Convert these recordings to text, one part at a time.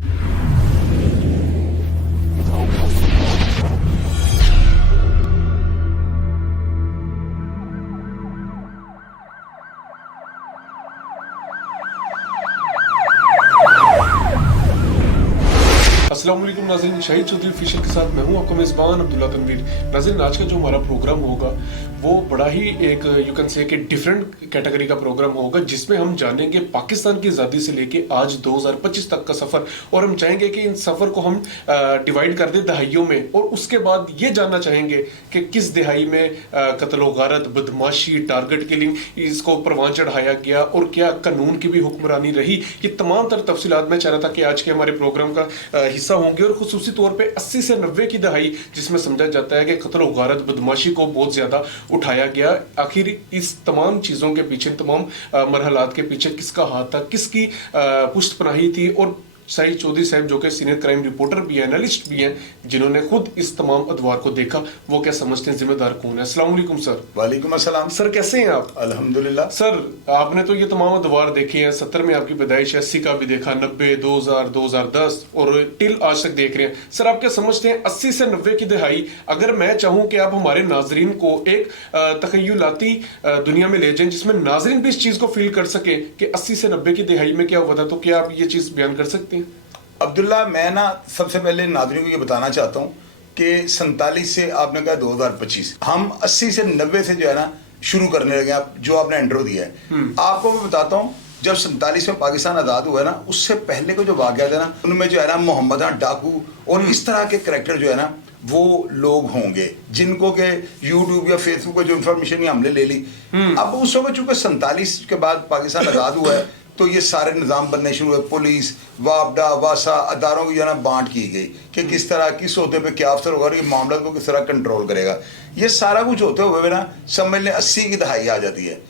अस्सलाम वालेकुम नाज़रीन, शाहिद चौधरी ऑफिशियल के साथ मैं हूं आपका मेज़बान अब्दुल्ला तनवीर। नाज़रीन, आज का जो हमारा प्रोग्राम होगा वो बड़ा ही एक यू कैन से कि डिफरेंट कैटेगरी का प्रोग्राम होगा, जिसमें हम जानेंगे पाकिस्तान की आज़ादी से लेके आज 2025 तक का सफ़र, और हम चाहेंगे कि इन सफ़र को हम डिवाइड कर दें दहाइयों में, और उसके बाद ये जानना चाहेंगे कि किस दिहाई में कत्ल व गारत, बदमाशी, टारगेट किलिंग, इसको परवान चढ़ाया गया और क्या कानून की भी हुक्मरानी रही। ये तमाम तर तफसीलात मैं चाह रहा था कि आज के हमारे प्रोग्राम का हिस्सा होंगे, और खुसूसी तौर पे 80 से 90 की दहाई जिसमें समझा जाता है कि कत्ल व गारत, बदमाशी को बहुत ज्यादा उठाया गया। आखिर इस तमाम चीजों के पीछे, तमाम मरहलात के पीछे किसका हाथ था, किसकी पुष्टपनाही थी, और शाहिद चौधरी साहब जो कि सीनियर क्राइम रिपोर्टर भी हैं, एनालिस्ट भी हैं, जिन्होंने खुद इस तमाम अदवार को देखा, वो क्या समझते हैं, जिम्मेदार कौन है। अस्सलाम वालेकुम सर। वालेकुम अस्सलाम सर, कैसे हैं आप? अल्हम्दुलिल्लाह। सर, आपने तो ये तमाम अदवार देखे हैं, 70 में आपकी पैदाइश, 80 का भी देखा, 90, 2000, 2010 और टिल आज तक देख रहे हैं। सर, आप क्या समझते हैं 80 से 90 की दहाई, अगर मैं चाहूं कि आप हमारे नाजरीन को एक तखय्युलाती दुनिया में ले जाएं जिसमें नाजरीन भी इस चीज को फील कर सके कि 80 से 90 की दहाई में क्या हुआ था, तो क्या आप ये चीज बयान कर सकते हैं? अब्दुल्ला, मैं ना सबसे पहले नाज़रीन को ये बताना चाहता हूँ कि 47 से आपने कहा 2025, हम 80 से 90 से जो है ना शुरू करने लगे, आप जो आपने इंट्रो दिया है। आपको मैं बताता हूँ, जब 47 में पाकिस्तान आज़ाद हुआ है ना, उससे पहले को जो वाक़यात है ना, उनमें जो है ना मोहम्मदान डाकू और इस तरह के करैक्टर जो है ना, वो लोग होंगे जिनको के यूट्यूब या फेसबुक पर जो इन्फॉर्मेशन हमने ले ली। अब उस वक्त चूँकि 47 के बाद पाकिस्तान आज़ाद हुआ है, तो ये सारे निज़ाम बनने शुरू हुए, पुलिस, वापडा, वासा, अदारों की जो है ना बांट की गई कि किस तरह, किस होते पे क्या अफसर होगा और ये मामला को किस तरह कंट्रोल करेगा। ये सारा कुछ होते हुए ना समझ लें 80 की दहाई आ जाती है।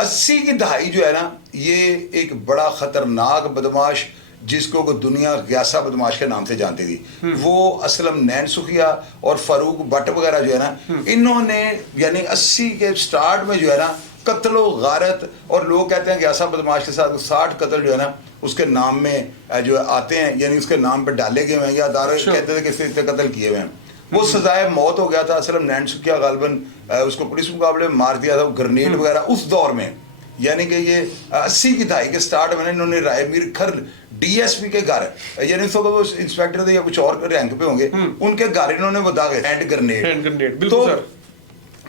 80 की दहाई जो है ना, ये एक बड़ा ख़तरनाक बदमाश, जिसको को दुनिया ग्यासा बदमाश के नाम से जानती थी, वो असलम नैन सुखिया और फारूक भट्ट वगैरह जो है ना, इन्होंने यानी 80 के स्टार्ट में जो है ना कत्लो गारत, और लोग कहते हैं कि ऐसा बदमाश के साथ 60 कत्ल जो है ना उसके नाम में जो आते हैं, यानी उसके नाम पे डाले गए हैं, या अदारे कहते थे कि इसने इतने कत्ल किए हुए हैं। वो सजाए मौत हो गया था। असलम नैन सुखिया गालबन उसको पुलिस मुकाबले में मार दिया था, ग्रेनेड वगैरह उस दौर में। यानी कि ये 80 की दहाई के स्टार्ट में इन्होंने राय मीर खर डीएसपी के घर, यानी उसको वो इंस्पेक्टर थे या कुछ और रैंक पे होंगे, उनके घर इन्होंने वो दागे हैंड ग्रेनेड। तो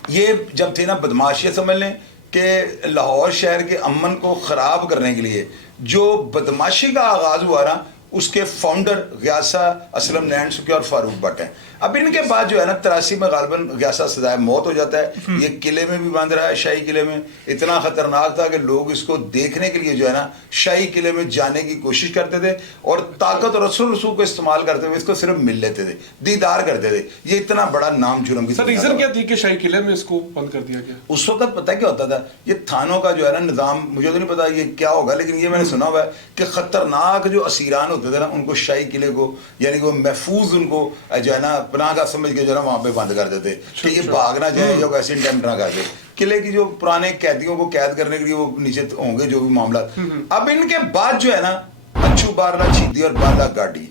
ये जब थे ना बदमाशी, समझ लें कि लाहौर शहर के अमन को ख़राब करने के लिए जो बदमाशी का आगाज़ हुआ ना, उसके फाउंडर ग्यासा, असलम नैन सुखिया और फारूक भट्ट हैं। अब इनके बाद जो है ना 83 में गालबन ग्यासा सजाए मौत हो जाता है। ये किले में भी बंद रहा है, शाही किले में। इतना ख़तरनाक था कि लोग इसको देखने के लिए जो है ना शाही किले में जाने की कोशिश करते थे, और ताकत और रसूल को इस्तेमाल करते हुए इसको सिर्फ मिल लेते थे, दीदार करते थे। ये इतना बड़ा नाम जुर्म की। सर, रीजन क्या थी कि शाही किले में इसको बंद कर दिया गया? उस वक्त पता क्या होता था, ये थानों का जो है ना निज़ाम, मुझे तो नहीं पता ये क्या होगा, लेकिन ये मैंने सुना हुआ है कि ख़तरनाक जो असीरान होते थे ना, उनको शाही किले को, यानी कि वो महफूज उनको जो है ना पनाह का समझ के जो है ना वहाँ पे बंद कर देते कि ये भाग ना जाए या ऐसे अटेम्प्ट ना कर दे। किले की जो पुराने कैदियों को कैद करने के लिए वो नीचे होंगे जो भी मामला। अब इनके बाद जो है ना अच्छू बारला छीदी और बारला गाड़ी,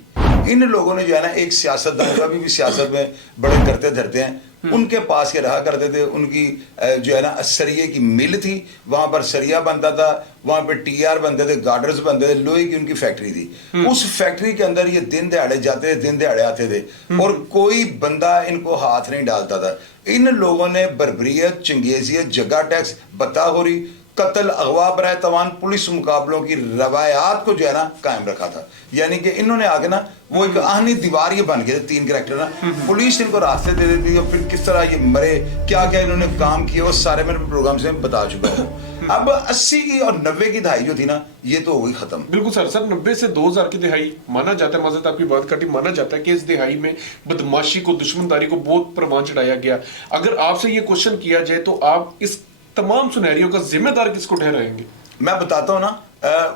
इन लोगों ने जो है ना एक सियासतदान का भी सियासत में बड़े करते धरते हैं, उनके पास के रहा करते थे। उनकी जो है ना सरिये की मिल थी, वहाँ पर सरिया बनता था, वहाँ पे टीआर बनते थे, गार्डर्स बनते थे, लोहे की उनकी फैक्ट्री थी। उस फैक्ट्री के अंदर ये दिन दिहाड़े जाते थे, दिन दिहाड़े आते थे, और कोई बंदा इनको हाथ नहीं डालता था। इन लोगों ने बर्बरियत, चंगेजियत, जगह टैक्स, बताखोरी, कत्ल, अगवा, बराए तवान, पुलिस मुकाबलों की रवायात को जो है ना कायम रखा था। यानी कि इन्होंने आगे ना वो एक आहनी दीवार ये बन गए थे, 3 करैक्टर ना। पुलिस इनको रास्ते दे देती थी, फिर किस तरह ये मरे, क्या क्या इन्होंने काम किए, वो सारे मेरे प्रोग्राम से बता चुका हूँ। अब 80 की और 90 की दहाई जो थी ना, ये तो हो गई खत्म। बिल्कुल सर। सर, 90 से 2000 की दिहाई माना जाता है, माजरत आपकी बात काटी, माना जाता है कि इस दिहाई में बदमाशी को, दुश्मनदारी को बहुत परवान चढ़ाया गया। अगर आपसे ये क्वेश्चन किया जाए तो आप इस तमाम सुनहरियों का जिम्मेदार किसको ठहराएंगे? मैं बताता हूँ ना,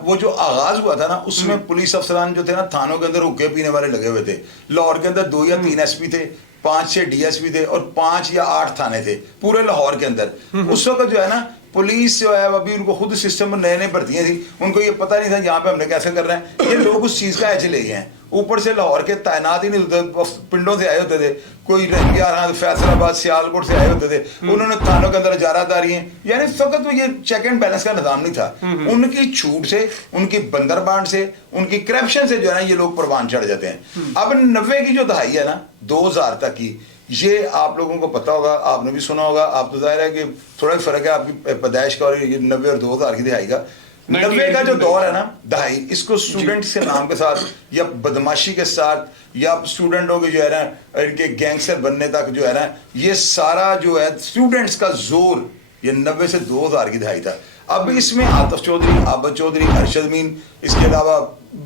वो जो आगाज हुआ था ना, उसमें पुलिस अफसरान जो थे ना थानों के अंदर हुक्के पीने वाले लगे हुए थे। लाहौर के अंदर 2 या 3 एसपी थे, 5-6 डीएसपी थे और 5 या 8 थाने थे पूरे लाहौर के अंदर। उस वक्त जो है ना पुलिस जो है अभी उनको खुद सिस्टम में नए नए भर्तियां थी, उनको ये पता नहीं था यहाँ पे हमने कैसे करना है, ये लोग उस चीज़ का एज ले गए हैं। ऊपर से लाहौर के तैनात ही नहीं होते, पिंडों से आए होते थे, कोई रंगियाना फैसलाबाद सियालकोट से आए होते थे, उन्होंने थानों के अंदर इजारादारी हैं, यानी इस वक्त ये चेक एंड बैलेंस का निजाम नहीं था। उनकी छूट से, उनकी बंदरबांट से, उनकी करप्शन से जो है ना ये लोग परवान चढ़ जाते हैं। अब 90 की जो दहाई है ना 2000 तक की, ये आप लोगों को पता होगा, आपने भी सुना होगा, आप तो जाहिर है कि थोड़ा फर्क है आपकी पैदाइश का और ये 90 और 2000 की दहाई का। 90 का जो दौर है ना दहाई, इसको स्टूडेंट्स के नाम के साथ या बदमाशी के साथ या स्टूडेंटों के जो है ना इनके गैंगस्टर बनने तक जो है ना, ये सारा जो है स्टूडेंट्स का जोर ये 90 से 2000 की दहाई था। अब इसमें आतिफ चौधरी, आबद चौधरी, अरशद मीन, इसके अलावा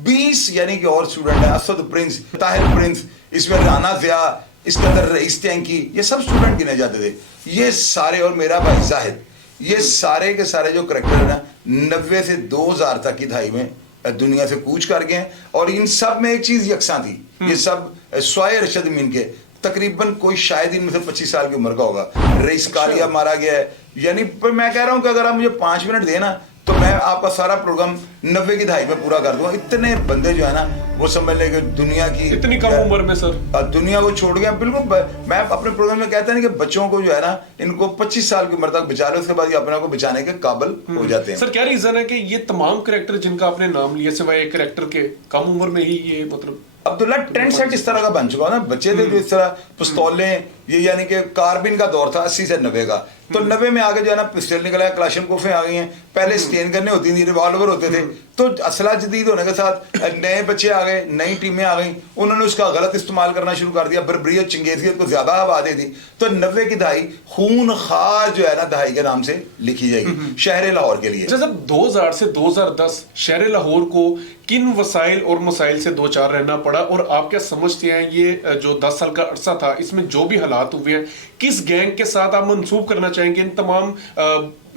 20 यानी कि और स्टूडेंट हैं, असद प्रिंस, ताहिर प्रिंस, इसमें राना ज़िया, इसके अंदर रईस टैंकी, ये सब स्टूडेंट गिने जाते थे। ये सारे, और मेरा भाई जाहिद, ये सारे के सारे जो करेक्टर है ना 90 से 2000 तक की दहाई में दुनिया से कूच कर गए हैं। और इन सब में एक चीज यकसां थी, ये सब स्वाय अरशद मीन के तकरीबन कोई शायद इनमें से 25 साल की उम्र का होगा। रईस कालिया मारा गया है, यानी पर मैं कह रहा हूं कि अगर आप मुझे 5 मिनट देना तो मैं आपका सारा प्रोग्राम 90 की दहाई में पूरा कर दूंगा। इतने बंदे जो है ना वो समझ ले कि दुनिया की इतनी कम उम्र में सर दुनिया को छोड़ गया। बिल्कुल, मैं अपने प्रोग्राम में कहता नहीं कि बच्चों को जो है ना इनको 25 साल की उम्र तक बचा लो, उसके बाद ये अपने आप को बचाने के काबिल हो जाते हैं। सर क्या रीजन है कि ये तमाम कैरेक्टर जिनका आपने नाम लिया सिवाय एक कैरेक्टर के कम उम्र में ही ये मतलब अब्दुल्ला ट्रेंड सेट इस तरह का बन चुका है ना, बच्चे थे जो इस तरह पिस्तौलें, ये यानी कि कार्बिन का दौर था 80 से 90 का, तो 90 में आगे जो है ना पिस्टल निकला है, क्लाशनकोफें आ गई हैं, पहले स्टेन करने होती थी, रिवॉल्वर होते थे, तो असला जदीद होने के साथ नए बच्चे आ गए, नई टीमें आ गई, उन्होंने उसका गलत इस्तेमाल करना शुरू कर दिया, बर्बरियत चंगेजियत को ज्यादा हवा दे दी। तो 90 की दहाई खून खार जो है ना दहाई के नाम से लिखी जाएगी शहर लाहौर के लिए। जब 2000 से 2010 शहर लाहौर को किन वसाइल और मसाइल से दो चार रहना पड़ा, और आप क्या समझते हैं ये जो 10 साल का अरसा था इसमें जो भी हालात हुए हैं, किस गैंग के साथ आप मंसूब करना चाहेंगे इन तमाम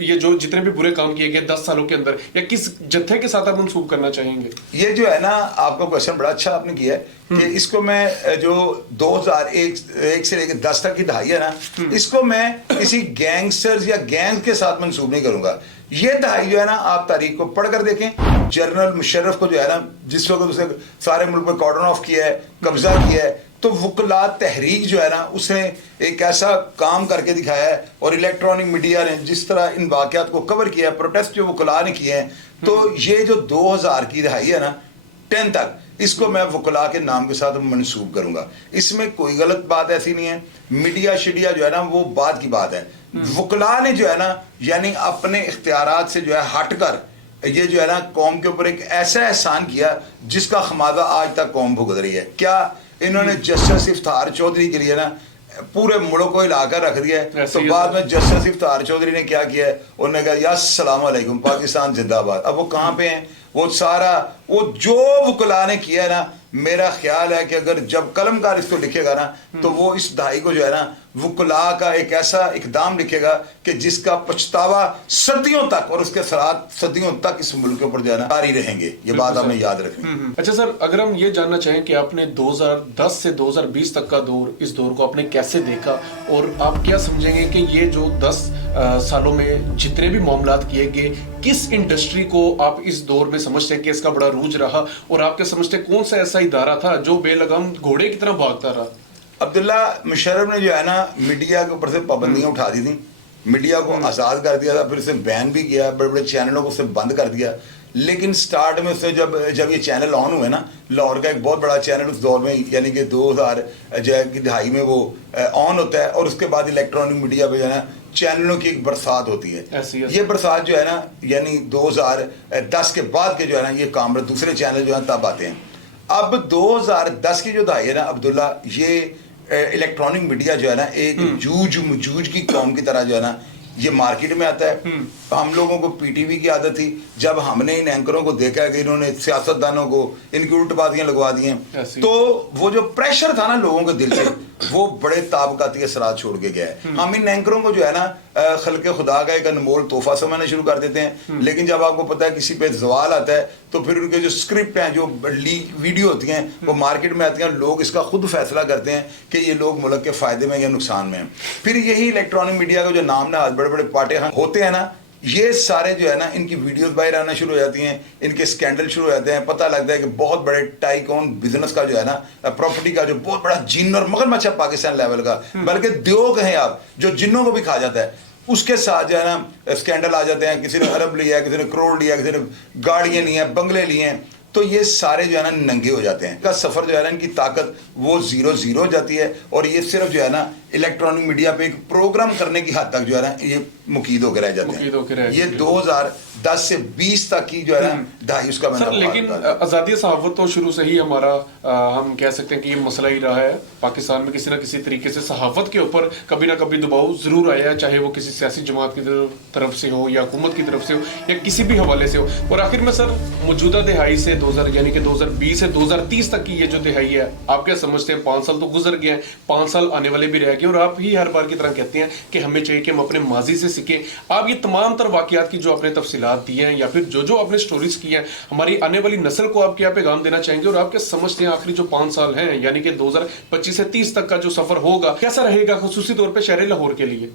ये जो जितने भी बुरे काम किए गए 10 सालों के अंदर, या किस जत्थे के साथ आप मंसूब करना चाहेंगे? ये जो है ना आपका क्वेश्चन बड़ा अच्छा आपने किया है कि इसको मैं जो 2001 से लेकर 10 तक की दहाई है ना, इसको मैं किसी गैंगस्टर्स या गैंग के साथ मंसूब नहीं करूंगा। ये दहाई जो है ना आप तारीख को पढ़कर देखें, जनरल मुशर्रफ को जो है ना जिस वक्त उसे सारे मुल्क में कॉर्डन ऑफ किया है, कब्जा किया है, तो वकला तहरीक जो है ना उसने एक ऐसा काम करके दिखाया है, और इलेक्ट्रॉनिक मीडिया ने जिस तरह इन वाक़यात को कवर किया है, प्रोटेस्ट जो वकला ने किए हैं, तो ये जो 2000 की दहाई है ना 10 तक, इसको मैं वकला के नाम के साथ मंसूब करूंगा। इसमें कोई गलत बात ऐसी नहीं है, मीडिया शिडिया जो है ना वो बात की बात है। वकला ने जो है ना यानी अपने इख्तियारात से जो है हटकर ये जो है ना कौम के ऊपर एक ऐसा एहसान किया जिसका खमाजा आज तक कौम भुगत रही है। क्या इन्होंने जस्टिस इफ्तार चौधरी के लिए ना पूरे मुल्क को हिलाकर रख दिया है, तो बाद में जस्टिस इफ्तार चौधरी ने क्या किया है, उन्होंने कहा या अस्सलाम वालेकुम पाकिस्तान जिंदाबाद। अब वो कहाँ पे हैं? वो सारा वो जो वकला ने किया ना, मेरा ख्याल है कि अगर जब कलमकार इसको लिखेगा ना तो वो इस दहाई को जो है ना वकला का एक ऐसा इकदाम लिखेगा कि जिसका पछतावा सदियों तक और उसके सराहत सदियों तक इस मुल्क के ऊपर जो है ना जारी रहेंगे। ये बात हमें याद रखें। अच्छा सर, अगर हम ये जानना चाहें कि आपने 2010 से 2020 तक का दौर, इस दौर को आपने कैसे देखा, और आप क्या समझेंगे कि ये जो 10 सालों में जितने भी मामलात किए गए, किस इंडस्ट्री को आप इस दौर में समझते हैं कि इसका बड़ा रूज रहा, और आप क्या समझते हैं कौन सा ऐसा इदारा था जो बेलगाम घोड़े की तरह भागता रहा? अब्दुल्ला मुशर्रफ ने जो है ना मीडिया के ऊपर से पाबंदियां उठा दी थी, मीडिया को आज़ाद कर दिया था, फिर उसे बैन भी किया, बड़े बड़े चैनलों को उससे बंद कर दिया। लेकिन स्टार्ट में उससे जब ये चैनल ऑन हुए ना, लाहौर का एक बहुत बड़ा चैनल उस दौर में यानी कि 2000 की दहाई में वो ऑन होता है, और उसके बाद इलेक्ट्रॉनिक मीडिया पे जो है ना चैनलों की एक बरसात होती है। ये बरसात जो है ना यानी 2010 के बाद के जो है ना ये काम दूसरे चैनल जो है तब आते हैं। अब 2010 की जो दहाई है ना अब्दुल्ला, ये इलेक्ट्रॉनिक मीडिया जो है ना एक जूझ की कौम की तरह जो है ना ये मार्केट में आता है। हम लोगों को पीटीवी की आदत थी, जब हमने इन एंकरों को देखा कि इन्होंने सियासतदानों को इनकी उल्टबाजियां लगवा दी हैं, तो वो जो प्रेशर था ना लोगों के दिल से वो बड़े ताबकाती असरात छोड़ के गया है। हम इन एंकरों को जो है ना खल्के खुदा का एक अनमोल तोहफा समझना शुरू कर देते हैं, लेकिन जब आपको पता है किसी पे जवाल आता है तो फिर उनके जो स्क्रिप्ट हैं, जो वीडियो होती हैं, वो मार्केट में आती हैं, लोग इसका खुद फैसला करते हैं कि ये लोग मुल्क के फायदे में या नुकसान में हैं। फिर यही इलेक्ट्रॉनिक मीडिया का जो नाम ना बड़े बड़े पाटे होते हैं ना, یہ سارے جو ہے نا ان کی ویڈیوز باہر آنا شروع ہو جاتی ہیں, ان کے اسکینڈل شروع ہو جاتے ہیں, پتہ لگتا ہے کہ بہت بڑے ٹائکون بزنس کا جو ہے نا, پراپرٹی کا جو بہت بڑا جن اور مگرمچھ ہے پاکستان لیول کا, بلکہ دیو کہیں آپ جو جنوں کو بھی کھا جاتا ہے, اس کے ساتھ جو ہے نا اسکینڈل آ جاتے ہیں. کسی نے ارب لیا ہے, کسی نے کروڑ لیا, کسی نے گاڑیاں لی ہیں, بنگلے لیے ہیں, تو یہ سارے جو ہے نا ننگے ہو جاتے ہیں. کا سفر جو ہے نا ان کی طاقت وہ زیرو ہو جاتی ہے, اور یہ صرف جو ہے نا الیکٹرانک میڈیا پہ ایک پروگرام کرنے کی حد تک جو ہے نا یہ مقید ہو کے رہ جاتے ہیں. یہ 2010 سے 20 تک کی جو ہے نا دہائی اس کا میں نے. لیکن آزادی صحافت تو شروع سے ہی ہمارا ہم کہہ سکتے ہیں کہ یہ مسئلہ ہی رہا ہے پاکستان میں. کسی نہ کسی طریقے سے صحافت کے اوپر کبھی نہ کبھی دباؤ ضرور آیا ہے, چاہے وہ کسی سیاسی جماعت کی طرف سے ہو یا حکومت کی طرف سے ہو یا کسی بھی حوالے سے ہو. اور آخر میں سر موجودہ دہائی سے 2000 یعنی کہ 2020 سے 2030 تک کی یہ جو دہائی ہے, آپ کیا سمجھتے ہیں؟ 5 سال تو گزر گئے ہیں, 5 سال آنے والے بھی رہ گئے, اور آپ ہی ہر بار کی طرح کہتے ہیں کہ ہمیں چاہیے کہ ہم اپنے ماضی سے سیکھیں. آپ یہ تمام تر واقعات کی جو آپ نے تفصیلات دی ہیں یا پھر جو آپ نے سٹوریز کی ہیں, ہماری آنے والی نسل کو آپ کیا پیغام دینا چاہیں گے, اور آپ کیا سمجھتے ہیں آخری جو 5 سال ہیں یعنی کہ 2025 سے 30 تک کا جو سفر ہوگا کیسا رہے گا, خصوصی طور پہ شہر لاہور کے لیے؟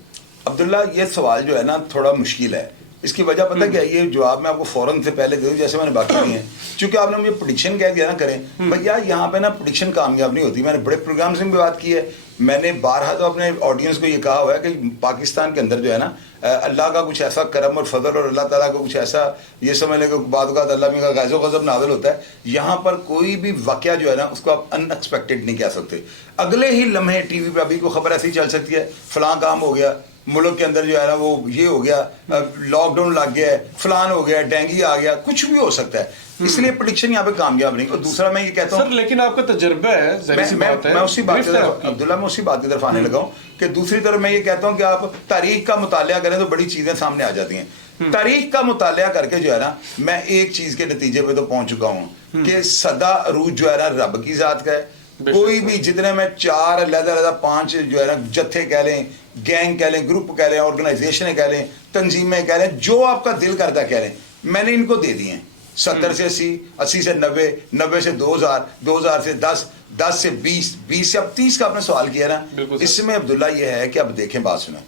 عبداللہ یہ سوال جو ہے نا تھوڑا مشکل ہے. اس کی وجہ پتہ کیا ہے, یہ جواب میں آپ کو فوراً سے پہلے دے دوں جیسے میں نے باقی نہیں ہے, چونکہ آپ نے مجھے پریڈکشن کہہ دیا نا کریں بھیا, یہاں پہ نا پریڈکشن کامیاب نہیں ہوتی. میں نے بڑے پروگرامز میں بھی بات کی ہے, میں نے بارہا تو اپنے آڈینس کو یہ کہا ہوا ہے کہ پاکستان کے اندر جو ہے نا اللہ کا کچھ ایسا کرم اور فضل, اور اللہ تعالیٰ کو کچھ ایسا یہ سمجھ لیں کہ بعد اوقات اللہ میں کا غیظ و غضب نازل ہوتا ہے. یہاں پر کوئی بھی واقعہ جو ہے نا اس کو آپ ان ایکسپیکٹڈ نہیں کہہ سکتے. اگلے ہی لمحے ٹی وی پہ ابھی کو خبر ایسی چل سکتی ہے, فلاں کام ہو گیا ملک کے اندر جو ہے نا, وہ یہ ہو گیا, لاک ڈاؤن لگ گیا ہے, فلان ہو گیا, ڈینگی آ گیا, کچھ بھی ہو سکتا ہے. اس لیے پریڈکشن یہاں پہ کامیاب نہیں. اور دوسرا میں یہ کہتا ہوں سر, لیکن آپ کا تجربہ ہے, میں اسی بات کی طرف عبداللہ میں اسی بات کی طرف آنے لگا ہوں کہ دوسری طرف میں یہ کہتا ہوں کہ آپ تاریخ کا مطالعہ کریں تو بڑی چیزیں سامنے آ جاتی ہیں. تاریخ کا مطالعہ کر کے جو ہے نا میں ایک چیز کے نتیجے پہ تو پہنچ چکا ہوں کہ سدا عروج جو ہے نا رب کی ذات کا ہے. کوئی بھی جتنے میں 4 علیحدہ 5 جو ہے نا جتھے کہہ لیں, گینگ کہہ لیں, گروپ کہہ لیں, آرگنائزیشنیں کہہ لیں, تنظیمیں کہہ لیں, جو آپ کا دل کرتا کہہ لیں, میں نے ان کو دے دی ہیں. 70 سے 80, 80 سے 90, 90 سے 2000, 2000 سے 10, 10 سے 20, 20 سے اب 30 کا آپ نے سوال کیا نا. اس میں عبداللہ یہ ہے کہ اب دیکھیں, بات سنیں,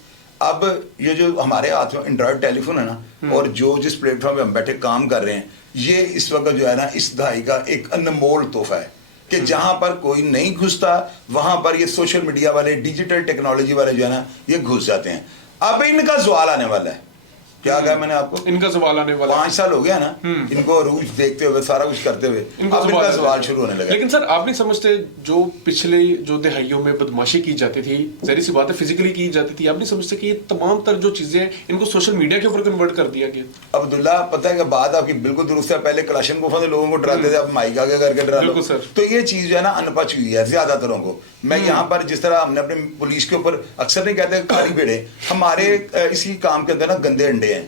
اب یہ جو ہمارے ہاتھ میں اینڈرائڈ ٹیلی فون ہے نا, اور جو جس پلیٹ فارم پہ ہم بیٹھے کام کر رہے ہیں, یہ اس وقت جو ہے نا اس دہائی کا ایک انمول تحفہ ہے کہ جہاں پر کوئی نہیں گھستا وہاں پر یہ سوشل میڈیا والے, ڈیجیٹل ٹیکنالوجی والے جو ہے نا یہ گھس جاتے ہیں. اب ان کا زوال آنے والا ہے. کیا کہا میں نے آپ کو, ان کا سوال آنے والا 5 سال ہو گیا نا ان کو عروج دیکھتے ہوئے, سارا کچھ کرتے ہوئے, اب ان کا سوال شروع ہونے لگا. لیکن سر آپ نہیں سمجھتے جو پچھلے جو دہائیوں میں بدماشی کی جاتی تھی, ظاہر سی بات ہے فزیکلی کی جاتی تھی, آپ نہیں سمجھتے کہ یہ تمام تر جو چیزیں ان کو سوشل میڈیا کے اوپر کنورٹ کر دیا گیا؟ عبداللہ پتہ ہے کہ بات آپ کی بالکل درست ہے. پہلے کلاشن کوفہ سے لوگوں کو ڈراتے تھے, اب مائک آگے کر کے ڈرا لو. تو یہ چیز جو ہے نا انپچ ہوئی ہے زیادہ تروں کو. میں یہاں پر جس طرح ہم نے اپنے پولیس کے اوپر اکثر نہیں کہتے کالی بھیڑے, ہمارے اسی کام کے اندر نا گندے انڈے ہیں,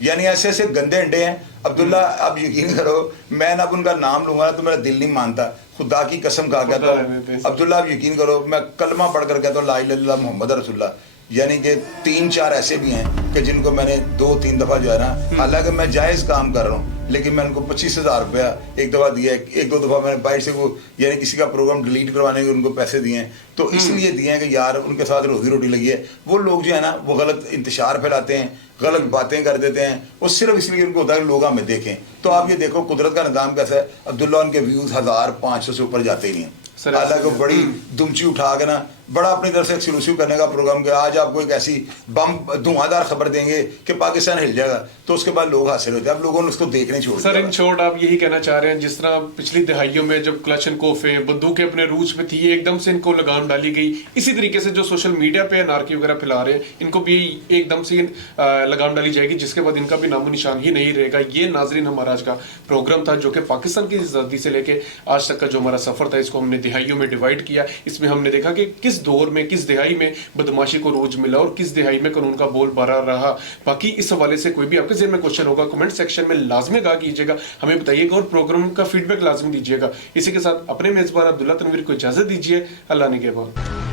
یعنی ایسے ایسے گندے انڈے ہیں عبداللہ. اب یقین کرو میں اب ان کا نام لوں گا تو میرا دل نہیں مانتا, خدا کی قسم کہا کہتا ہوں عبداللہ. اب یقین کرو میں کلمہ پڑھ کر کہتا ہوں لا الہ الا اللہ محمد رسول اللہ, یعنی کہ 3-4 ایسے بھی ہیں کہ جن کو میں نے 2-3 دفعہ جو ہے نا, حالانکہ میں جائز کام کر رہا ہوں, لیکن میں ان کو 25,000 روپیہ ایک دفعہ دیا ہے, 1-2 دفعہ میں نے باہر سے وہ یعنی کسی کا پروگرام ڈیلیٹ کروانے کے ان کو پیسے دیے ہیں. تو اس لیے دیے ہیں کہ یار ان کے ساتھ روزی روٹی لگی ہے. وہ لوگ جو ہے نا وہ غلط انتشار پھیلاتے ہیں, غلط باتیں کر دیتے ہیں, وہ صرف اس لیے ان کو ہوتا ہے کہ لوگ ہمیں دیکھیں. تو آپ یہ دیکھو قدرت کا نظام کیسا ہے عبداللہ, ان کے ویوز 1500 سے اوپر جاتے ہی نہیں ہیں. حالانکہ بڑی دمچی اٹھا کے نا بڑا اپنی طرف سے ایکسکلوسیو کرنے کا پروگرام کہ آج آپ کو ایک ایسی بم دھواں دار خبر دیں گے کہ پاکستان ہل جائے گا, تو اس کے بعد لوگ حاصل ہوتے ہیں. اب لوگوں نے اس کو دیکھنے چھوڑ دیا. سر ان شارٹ آپ یہی کہنا چاہ رہے ہیں جس طرح پچھلی دہائیوں میں جب کلاشن کوفیں بندوقیں اپنے روج پہ تھی, ایک دم سے ان کو لگام ڈالی گئی, اسی طریقے سے جو سوشل میڈیا پہ انارکی وغیرہ پھیلا رہے ہیں ان کو بھی ایک دم سے لگام ڈالی جائے گی, جس کے بعد ان کا بھی نام و نشان ہی نہیں رہے گا. یہ ناظرین ہمارا آج کا پروگرام تھا جو کہ پاکستان کی آزادی سے لے کے آج تک کا جو ہمارا سفر تھا, اس کو ہم نے دہائیوں میں ڈیوائڈ کیا. اس میں ہم نے دیکھا کہ کس دور میں کس دہائی میں بدماشی کو روج ملا اور کس دہائی میں قانون کا بول بارا رہا. باقی اس حوالے سے کوئی بھی آپ کے ذہن میں کوشچن ہوگا کمنٹ سیکشن میں لازمی کہا کیجیے گا, ہمیں بتائیے گا اور پروگرام کا فیڈ بیک لازمی دیجیے گا. اسی کے ساتھ اپنے میزبان عبداللہ تنویر کو اجازت دیجیے. اللہ نگہبان.